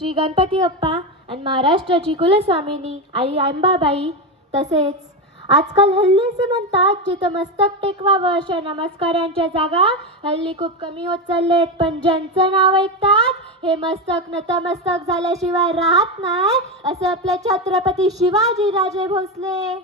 श्री गणपती बाप्पा आणि महाराष्ट्राची कुलस्वामिनी आई अंबाबाई. तसेच आजकाल हल्ली असे म्हणतात जिथं मस्तक टेकवावं अशा नमस्कारांच्या जागा हल्ली खूप कमी होत चाललेत. पण ज्यांचं नाव ऐकतात हे मस्तक नतमस्तक झाल्याशिवाय राहत नाही असं आपले छत्रपती शिवाजी राजे भोसले,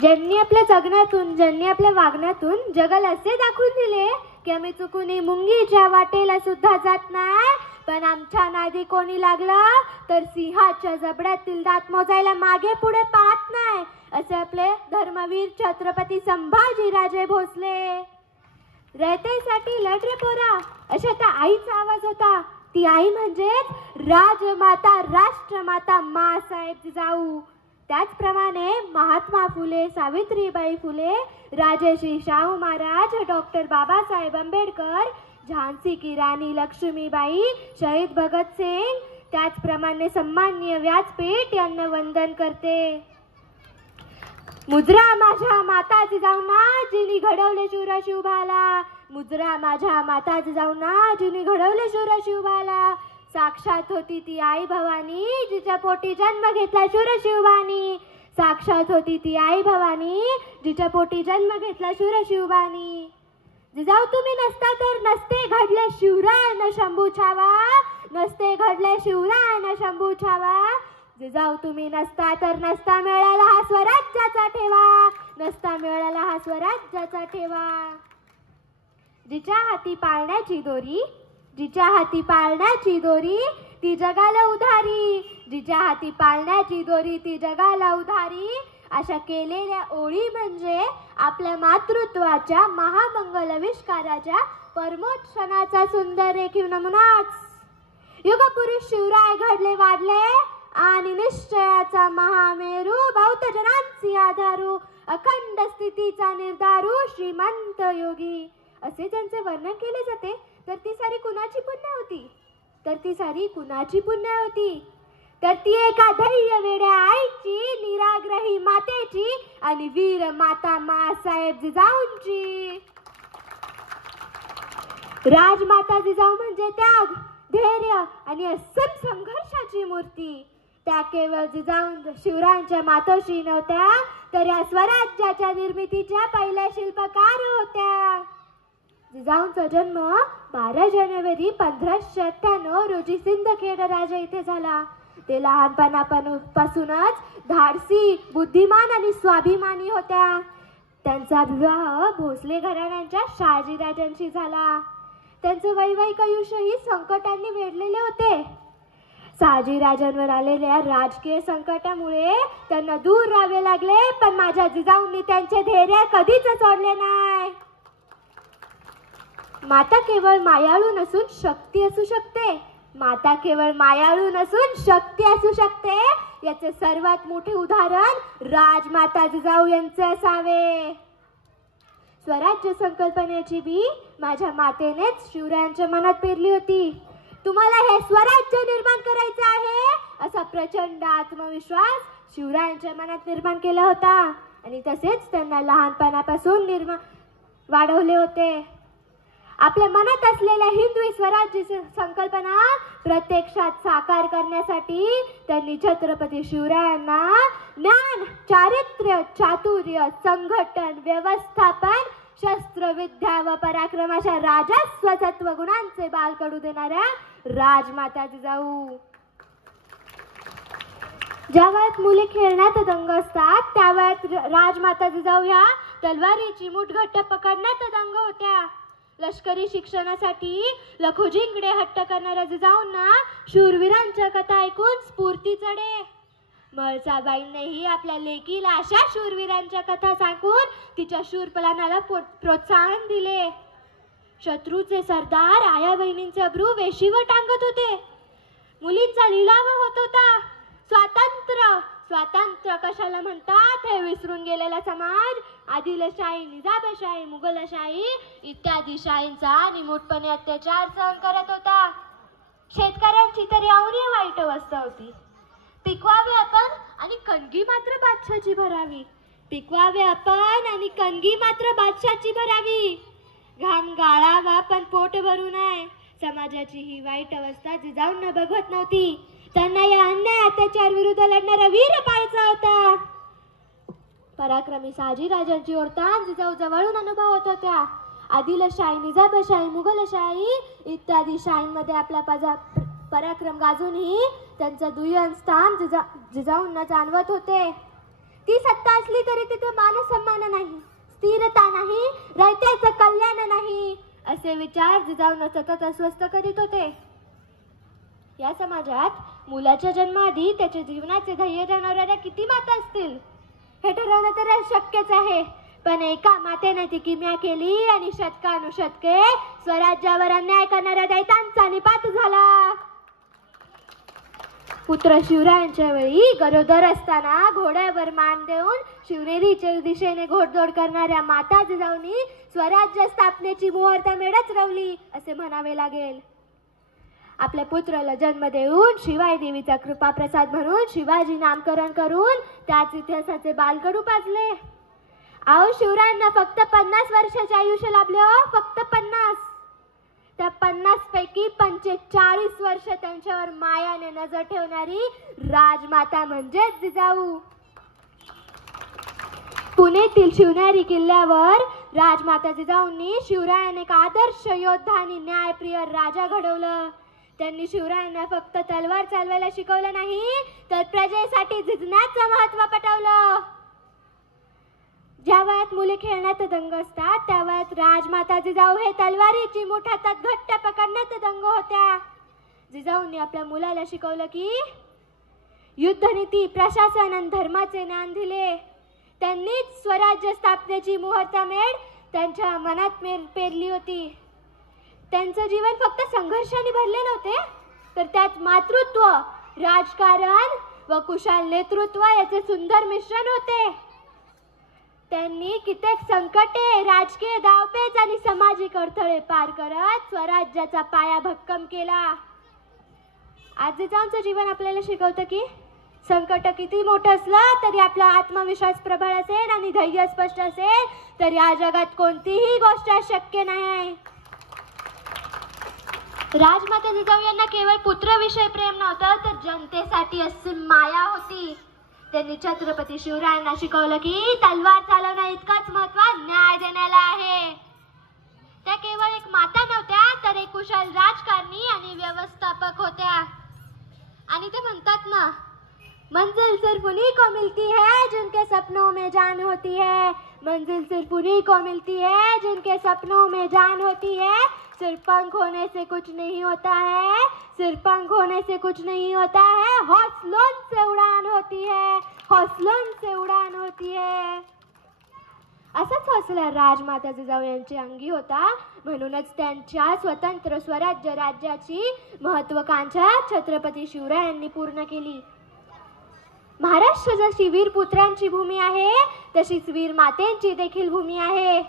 ज्यांनी आपल्या जगण्यातून ज्यांनी आपल्या वागण्यातून जगाला असे दाखवून दिले की आम्ही चुकून मुंगीच्या वाटेला सुद्धा जात नाही, पण आमच्या नादी कोणी लागलं तर सिंहाच्या जबड्यातील दात मोजायला मागे पुढे पाहत नाही असे आपले धर्मवीर छत्रपती संभाजीराजे भोसले. रयतेसाठी लढ रे पोरा अशा त्या आईचा आवाज होता. ती आई म्हणजेच राजमाता राष्ट्रमाता माँसाहेब जिजाऊ. त्याचप्रमाणे महात्मा फुले, सावित्रीबाई फुले, राजश्री शाहू महाराज, डॉक्टर बाबासाहेब आंबेडकर, झांसी की राणी लक्ष्मीबाई, शहीद भगतसिंग, त्याचप्रमाणे सन्माननीय व्यासपीठ यांना वंदन करते. मुद्रा माझ्या माता जिजाऊंना जिनी घडवले शूर शिवबाला, मुद्रा माझ्या माता जिजाऊंना जिनी घडवले शूर शिवबाला. साक्षात होती ती आई भवानी जिच्या पोटी जन्म घेतला शूर शिवबानी, साक्षात होती ती आई भवानी जिच्या पोटी जन्म घेतला शूर शिवबानी. जिजाऊ तुम्ही नसता तर नसते घडले शिवराय न शंभू छावा, नसते घडले शिवराय न शंभू छावा. जिजाऊ तुम्ही नसता तर नसता मिळाला हा स्वराज्याचा ठेवा, नसता मिळाला हा स्वराज्याचा ठेवा. जिच्या हाती पाळण्याची दोरी, जिच्या हाती पाळण्याची दोरी ती जगाला उधारी, जिच्या हाती पाळण्याची दोरी ती जगाला उधारी. अशा केलेल्या ओळी म्हणजे आपल्या मातृत्वाच्या महामंगलविष्काराच्या परमोत्सनाचा सुंदर रेखीव नमुनाच. युगपुरुष शिवराय घडले वाढले आणि निश्चयाचा महामेरू, बौद्ध जनांची आधारू, अखंड स्थितीचा निर्धारू, श्रीमंत योगी असे ज्यांचे वर्णन केले जाते तर ती सारी कुणाची पुण्य होती, तर ती सारी कुणाची पुण्य होती, तर ती एका धैर्य वेड्या आईची, निराग्रही मातेची आणि वीर माता माँसाहेब जिजाऊंची. राजमाता जिजाऊ म्हणजे त्याग, धैर्य आणि असीम संघर्षाची मूर्ती. त्या केवळ जिजाऊ शिवरायांच्या मातोश्री नव्हत्या तर या स्वराज्याच्या निर्मितीच्या पहिल्या शिल्पकार होत्या. जिजाऊंचा जन्म 12 जानेवारी 1598 रोजी सिंदखेड राजा इथे झाला. ते लहानपणापासूनच धाडसी, बुद्धिमान आणि स्वाभिमानी होत्या. त्यांचा विवाह भोसले घराण्यांच्या शहाजीराजांशी झाला. त्यांचे वैवाहिक आयुष्यही संकटांनी वेढलेले होते. शहाजीराजांवर आलेल्या राजकीय संकटामुळे त्यांना दूर राहावे लागले, पण माझ्या जिजाऊंनी त्यांचे धैर्य कधीच सोडले नाही. माता केवळ मायाळू नसून शक्ती असू शकते, माता केवळ मायाळू नसून शक्ती असू शकते याचे सर्वात मोठे उदाहरण राजमाता जिजाऊ यांचे असावे. स्वराज्य संकल्पनेची बी माझ्या मातेनेच शिवरायांच्या मनात पेरली होती. तुम्हाला हे स्वराज्य निर्माण करायचे आहे असा प्रचंड आत्मविश्वास शिवरायांच्या मनात निर्माण केला होता आणि तसेच त्यांना लहानपणापासून वाढवले होते. आपल्या मनात असलेल्या हिंदवी स्वराज्य संकल्पना प्रत्यक्षात साकार करण्यासाठी त्यांनी छत्रपती शिवरायांना ज्ञान, चारित्र्य, चातुर्य, संघटन, व्यवस्थापन, शस्त्रविद्या व पराक्रम अशा राजस्व सत्व गुणांचे बालकडू देणाऱ्या राजमाता जिजाऊ. ज्या वयात मुले खेळण्यात दंग असतात त्या वयात राजमाता जिजाऊ ह्या तलवारीची मूठ घट्ट पकडण्यात दंग होत्या. लष्करी शिक्षणासाठी लखोजिंकडे हट्ट करणाऱ्या जिजाऊंना शूरवीरांच्या कथा ऐकून स्फूर्ती चढे. मळसाबाईंनीही आपल्या लेकीला अशा शूरवीरांच्या कथा सांगून तिच्या शूरपलानाला प्रोत्साहन दिले. शत्रूचे सरदार आया बहिणींचे अब्रू वेशीवर टांगत होते. मुलींचा लिलाव होत होता. स्वातंत्र्य स्वातंत्र्य कशाला म्हणतात हे विसरून गेलेला समाज आदिलशाही, निजामशाही, मुघलशाही इत्यादी शाहींचा निमूटपणे अत्याचार सहन करत होता. शेतकऱ्यांची तरी अवनी वाईट अवस्था होती. पिकवावे आपण आणि कणगी मात्र बादशाची भरावी, पिकवावे आपण आणि कणगी मात्र बादशाची भरावी. घाम गाळावा पण पोट भरू नये, समाजाची ही वाईट अवस्था जिजाऊंना बघवत नव्हती. त्यांना या अन्याय अत्याचार विरुद्ध लढणारा वीर पाहायचा होता. पराक्रमी शहाजीराजांची ओरतान जिजाऊ जवळून अनुभवत होत्या. आदिलशाही, निजामशाही, मुघलशाही इत्यादी शाहींमध्ये आपला पराक्रम गाजूनही त्यांचं दुय्यम स्थान जिजाऊंना जाणवत होते. ती सत्ता असली तरी तिथे मानसन्मान नाही, स्थिरता नाही, रयतेचं कल्याण नाही असे विचार जिजाऊंना सतत अस्वस्थ करीत होते. या समाजात मुलाच्या जन्माआधी त्याच्या जीवनाचे ध्येय जाणवणाऱ्या किती माता असतील हे ठरवणं तर शक्यच आहे. पण एका मातेने ती किमया केली आणि शतकानुशतके स्वराज्यावर अन्याय करणाऱ्या दैत्यांचा निपात झाला. पुत्र शिवरायांच्या वेळी गरोदर असताना घोड्यावर मान देऊन शिवनेरीच्या दिशेने घोडदौड करणाऱ्या माता जिजाऊंनी स्वराज्य स्थापनेची मुहूर्तमेढच रवली असे म्हणावे लागेल. आपल्या पुत्राला जन्म देऊन शिवाई देवीचा कृपाप्रसाद म्हणून शिवाजी नामकरण करून त्याच इतिहासाचे बालकडू पाजले. अहो, शिवरायांना फक्त 50 वर्षाचे आयुष्य लाभले हो, फक्त 50. त्या 50 पैकी 45 वर्ष त्यांच्यावर मायाने नजर ठेवणारी राजमाता म्हणजेच जिजाऊ. पुणेतील शिवनेरी किल्ल्यावर राजमाता जिजाऊंनी शिवरायांना एक आदर्श योद्धा आणि न्यायप्रिय राजा घडवलं. त्यांनी शिवरायांना फक्त तलवार चालवायला शिकवलं नाही तर प्रजेसाठी झिजण्याचं महत्त्व पटवलं. ज्या वयात मुले खेळण्यात दंग असतात त्या वयात राजमाता जिजाऊ हे तलवारीची मुठ हातात घट्ट पकडण्यात दंग होत्या. जिजाऊंनी आपल्या मुलाला शिकवलं की युद्धनीती, प्रशासन आणि धर्माचे ज्ञान दिले. त्यांनीच स्वराज्य स्थापनेची मुहूर्तमेढ त्यांच्या मनात पेरली होती. त्यांचं जीवन फक्त संघर्षाने भरले नव्हते तर त्यात मातृत्व, राजकारण व कुशल नेतृत्व याचे सुंदर मिश्रण होते. त्यांनी कित्येक संकटे, राजकीय डावपेच आणि सामाजिक अडथळे पार करत स्वराज्याचा पाया भक्कम केला. आज जिजाऊंचं जीवन आपल्याला शिकवतं की संकट किती मोठं असलं तरी आपला आत्मविश्वास प्रबळ असेल आणि ध्येय स्पष्ट असेल तर या जगात कोणतीही गोष्ट अशक्य नाही. राजमाता जिजाऊ यांना केवळ पुत्रविषयी प्रेम नव्हतं तर जनतेसाठी असीम माया होती. त्यांनी छत्रपती शिवरायांना शिकवलं की तलवार चालवणं इतकंच महत्त्व न्याय देण्याला आहे. त्या केवळ एक माता नव्हत्या तर एक कुशल राजकारणी आणि व्यवस्थापक होत्या. आणि ते म्हणतात ना, मंजिल सिर्फ उन्हीं को मिलती है जिनके सपनों में जान होती है. मंजिल सिर्फ उन्हीं को मिलती है जिनके सपनों में जान होती है. सिर्फ पंख होने से कुछ नहीं होता है, सिर्फ पंख होने से कुछ नहीं होता है. हौसलों से उड़ान होती है, हौसलों से उड़ान होती है. असाच हौसला राजमाता जिजाऊ यांची अंगी होता. म्हणूनच त्यांच्या स्वतंत्र स्वराज्य राज्याची महत्त्वाकांक्षा छत्रपती शिवरायांनी पूर्ण केली. महाराष्ट्र जशी वीर पुत्रांची भूमी आहे तशीच वीर मातेंची देखील भूमी आहे.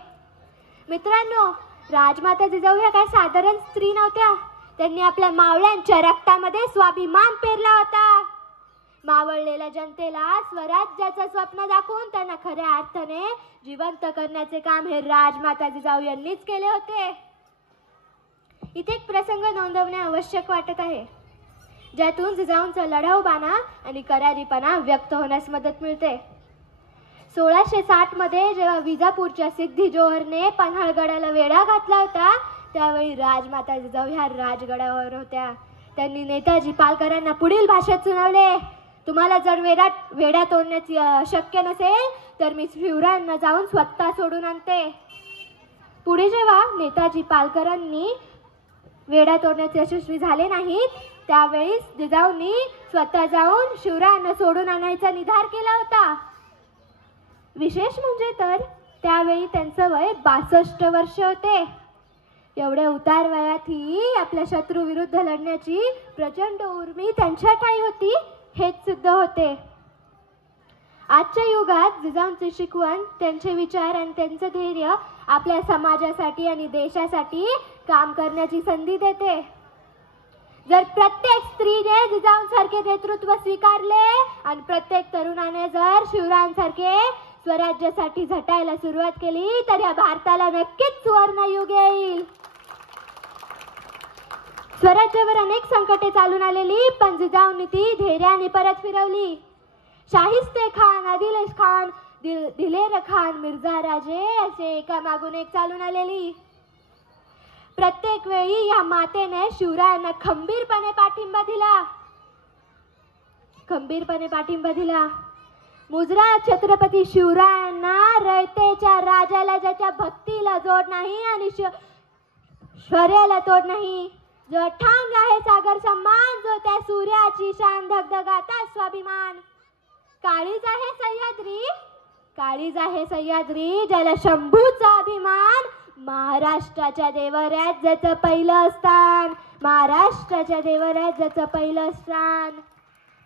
मित्रांनो, राजमाता जिजाऊ ह्या काय साधारण स्त्री नव्हत्या. त्यांनी आपल्या मावळ्यांच्या रक्तामध्ये स्वाभिमान पेरला होता. मावळलेल्या जनतेला स्वराज्याचं स्वप्न दाखवून त्यांना खऱ्या अर्थाने जिवंत करण्याचे काम हे राजमाता जिजाऊ यांनीच केले होते. इथे एक प्रसंग नोंदवणे आवश्यक वाटत आहे ज्यातून जिजाऊंचा लढाऊपणा आणि करारीपणा व्यक्त होण्यास मदत मिळते. 1660 मध्ये जेव्हा विजापूरच्या सिद्धी जोहरने पन्हाळगडाला वेढा घातला होता त्यावेळी राजमाता जिजाऊ ह्या राजगडावर होत्या. त्यांनी नेताजी पालकरांना पुढील भाषेत सुनावले, तुम्हाला जर वेढा तोडण्याची शक्य नसेल तर मी शिवरायांना जाऊन स्वतः सोडून आणते. पुढे जेव्हा नेताजी पालकरांनी वेढा तोडण्याचे यशस्वी झाले नाहीत त्यावेळी जिजाऊंनी स्वतः जाऊन शिवरायांना सोडून आणायचा निर्धार केला होता. विशेष म्हणजे तर त्यावेळी त्यांचं वय 62 वर्ष होते. एवढ्या उतार वयातही आपल्या शत्रू विरुद्ध लढण्याची प्रचंड उर्मी त्यांच्या ठाई होती हेच सिद्ध होते. आजच्या युगात जिजाऊंची शिकवण, त्यांचे विचार आणि त्यांचं धैर्य आपल्या समाजासाठी आणि देशासाठी काम करण्याची संधी देते. जर प्रत्येक स्त्रीने जिजाऊंसारखे नेतृत्व स्वीकारले आणि प्रत्येक तरुणाने जर शिवरायांसारखे स्वराज्यासाठी झटायला सुरुवात केली तर या भारताला नक्कीच सुवर्ण युग येईल. स्वराज्यावर अनेक संकटे चालून आलेली, पण जिजाऊंनी ती धैर्याने परत फिरवली. शाहिस्ते खान, आदिल खान, दिलेर खान, मिर्झा राजे असे एकामागून एक चालून आलेली. प्रत्येक वेळी या मातेने शिवरायांना खंबीरपणे पाठिंबा दिला. मुजरा छत्रपती शिवरायांना रयतेच्या राजाला ज्याच्या भक्तीला जोड नाही आणि शौर्याला तोड नाही, जो अठांग आहे सागर सम्मान, जो त्या सूर्याची शान धगधगाता स्वाभिमान. काळीज आहे सह्याद्री, ज्याला शंभूचा अभिमान. महाराष्ट्राच्या देवऱ्यात ज्याचं पहिलं स्थान.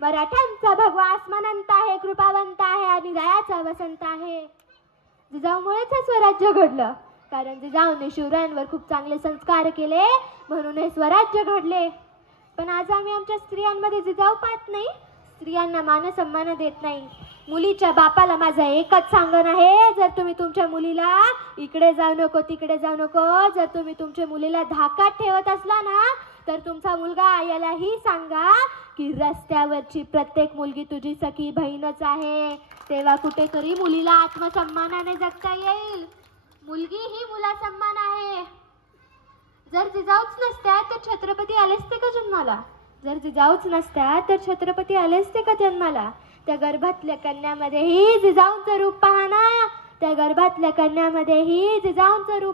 मराठ्यांचा भगवा आसमानंत आहे, कृपावंत आहे आणि दयाचा वसंत आहे. जिजाऊमुळेच हे स्वराज्य घडलं, कारण जिजाऊने शिवरायांवर खूप चांगले संस्कार केले, म्हणून हे स्वराज्य घडले. पण आज आम्ही आमच्या स्त्रियांमध्ये जिजाऊ पाहत नाही, स्त्रियांना मान सन्मान देत नाही. मुलीच्या बापाला माझं एकच सांगण आहे, जर तुम्ही तुमच्या मुलीला इकडे जाऊ नको तिकडे जाऊ नको, जर तुम्ही तुमच्या मुलीला धाकात ठेवत असला ना, तर तुमचा मुलगा यालाही सांगा की रस्त्यावरची प्रत्येक मुलगी तुझी सखी बहीणच आहे. तेव्हा कुठेतरी मुलीला आत्मसन्मानाने जगता येईल. मुलगी ही मुलासन्मान आहे. जर जिजाऊच नसत्या तर छत्रपती आले असते का जन्माला? त्या गर्भातल्या कन्यामध्येही जिजाऊंचं रूप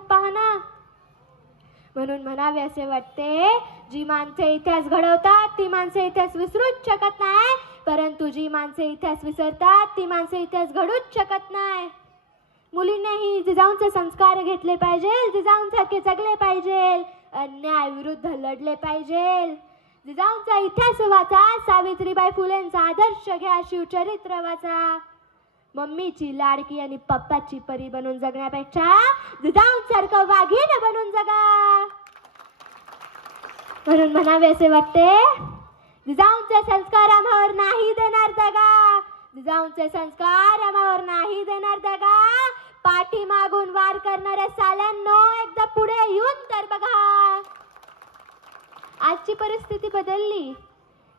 पाहना. म्हणून म्हणावे असे वाटते, जी माणसे इतिहास घडवतात ती माणसे इतिहास विसरूच शकत नाही, परंतु जी माणसे इतिहास विसरतात ती माणसे इतिहास घडूच शकत नाही. मुलींनीही जिजाऊंचे संस्कार घेतले पाहिजे, जिजाऊंसारखे जगले पाहिजे, अन्याय विरुद्ध लढले पाहिजे. जिजाऊंचा इतिहास वाचा, सावित्रीबाई फुलेंचा आदर्श घ्या, शिवचरित्र वाचा. मम्मीची लाडकी आणि पप्पाची परी बनून जगण्यापेक्षा जिजाऊंसारखं वाघीण बनून जगा. म्हणून म्हणावे असे वाटते, जिजाऊंचे संस्कार आम्हावर नाही देणार दगा. पाठीमागून वार करणाऱ्या साल्यांनो, एकदा पुढे येऊन तर बघा. आजची परिस्थिती बदलली.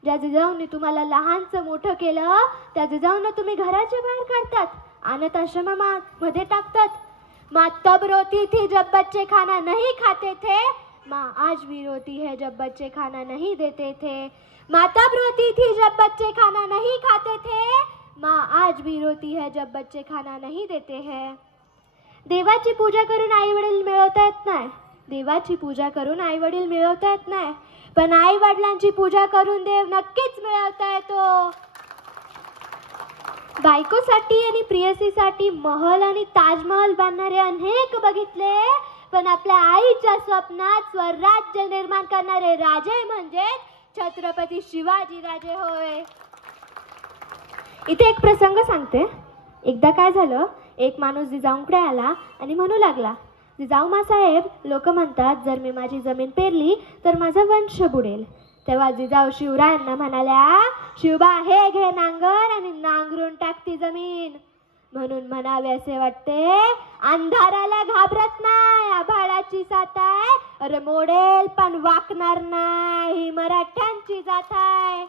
ज्या जिजाऊंनी तुम्हाला लहानचं मोठं केलं, त्या जिजाऊंना तुम्ही घराच्या बाहेर काढतात, अनाथ आश्रमामध्ये टाकतात. माँ तब रोती थी जब बच्चे खाना नहीं खाते थे, माँ आज भी रोती है जब बच्चे खाना नहीं देते थे. माँ तब रोती थी जब बच्चे खाना नहीं खाते थे, माँ आज भी रोती है जब बच्चे खाना नहीं देते हैं. देवाची पूजा करून आई वडील मिळवता येत नाही, पण आई वडिलांची पूजा करून देव नक्कीच मिळवता येतो. बायकोसाठी आणि प्रियसीसाठी महल आणि ताजमहल बांधणारे अनेक बघितले, पण आपल्या आईच्या स्वप्नात स्वराज्य निर्माण करणारे राजे म्हणजे छत्रपती शिवाजी राजे होय. इथे एक प्रसंग सांगते. एकदा काय झालं, एक माणूस जिजाऊंकडे आला आणि म्हणू लागला, जिजाऊ मासाहेब, लोक म्हणतात जर मी माझी जमीन पेरली तर माझा वंश बुडेल. तेव्हा जिजाऊ शिवरायांना म्हणाल्या, शिवबा हे घे नांगर आणि नांगरून टाक ती जमीन. म्हणून म्हणावे असे वाटते, अंधाराला घाबरत नाही, आभाळाची साथ आहे, अरे मोडेल पण वाकणार नाही, ही मराठ्यांची जात आहे.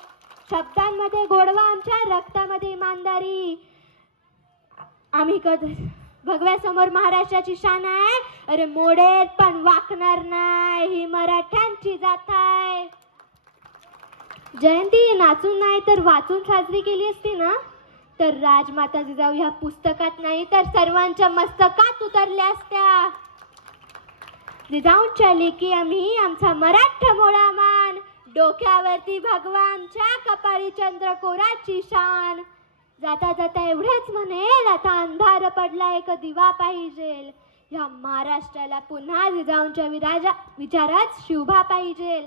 शब्दांमध्ये गोडवा, आमच्या रक्तामध्ये इमानदारी. आम्ही भगव्यासमोर महाराष्ट्राची शान आहे, अरे मोडेल पण वाकणार नाही, ही मराठ्यांची जात आहे. जयंती नाचून नाही तर वाचून साजरी केली असती ना, तर राजमाता जिजाऊ ह्या पुस्तकात नाही तर सर्वांच्या मस्तकात उतरल्या असत्या. जिजाऊंच्या लेकी आम्ही, आमचा मराठा मोळा मान, डोक्यावरती भगवानच्या कपाळी चंद्रकोराची शान. जाता जाता एवढेच म्हणेल, आता अंधार पडला एक दिवा पाहिजे, ह्या महाराष्ट्राला पुन्हा जिजाऊंच्या विचारात शोभा पाहिजे.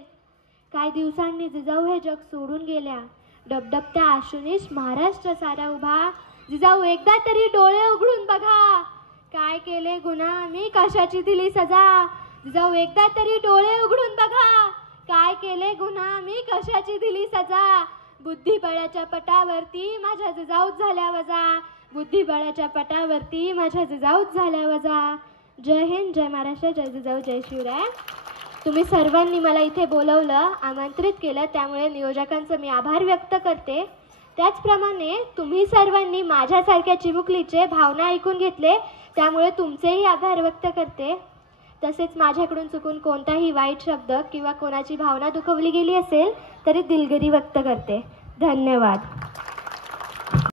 काही दिवसांनी जिजाऊ हे जग सोडून गेल्या. डबडबत्या आशुनीश महाराष्ट्र सारा उभा. जिजाऊ एकदा तरी डोळे उघडून बघा, काय केले गुन्हा आम्ही, कशाची दिली सजा. जिजाऊ एकदा तरी डोळे उघडून बघा, काय केले गुन्हा आम्ही, कशाची दिली सजा. बुद्धिबळाच्या पटावरती माझ्या जिजाऊच झाल्या वजा, बुद्धिबळाच्या पटावरती माझ्या जिजाऊच झाल्या वजा. जय हिंद, जय महाराष्ट्र, जय जिजाऊ, जय शिवराय. तुम्ही सर्वांनी मला इथे बोलवलं, आमंत्रित केलं, त्यामुळे नियोजकांचं मी आभार व्यक्त करते. त्याचप्रमाणे तुम्ही सर्वांनी माझ्यासारख्या चिमुकलीचे भावना ऐकून घेतले, त्यामुळे तुमचेही आभार व्यक्त करते. तसेच माझ्याकडून चुकून कोणताही वाईट शब्द किंवा कोणाची भावना दुखवली गेली असेल तरी दिलगिरी व्यक्त करते. धन्यवाद.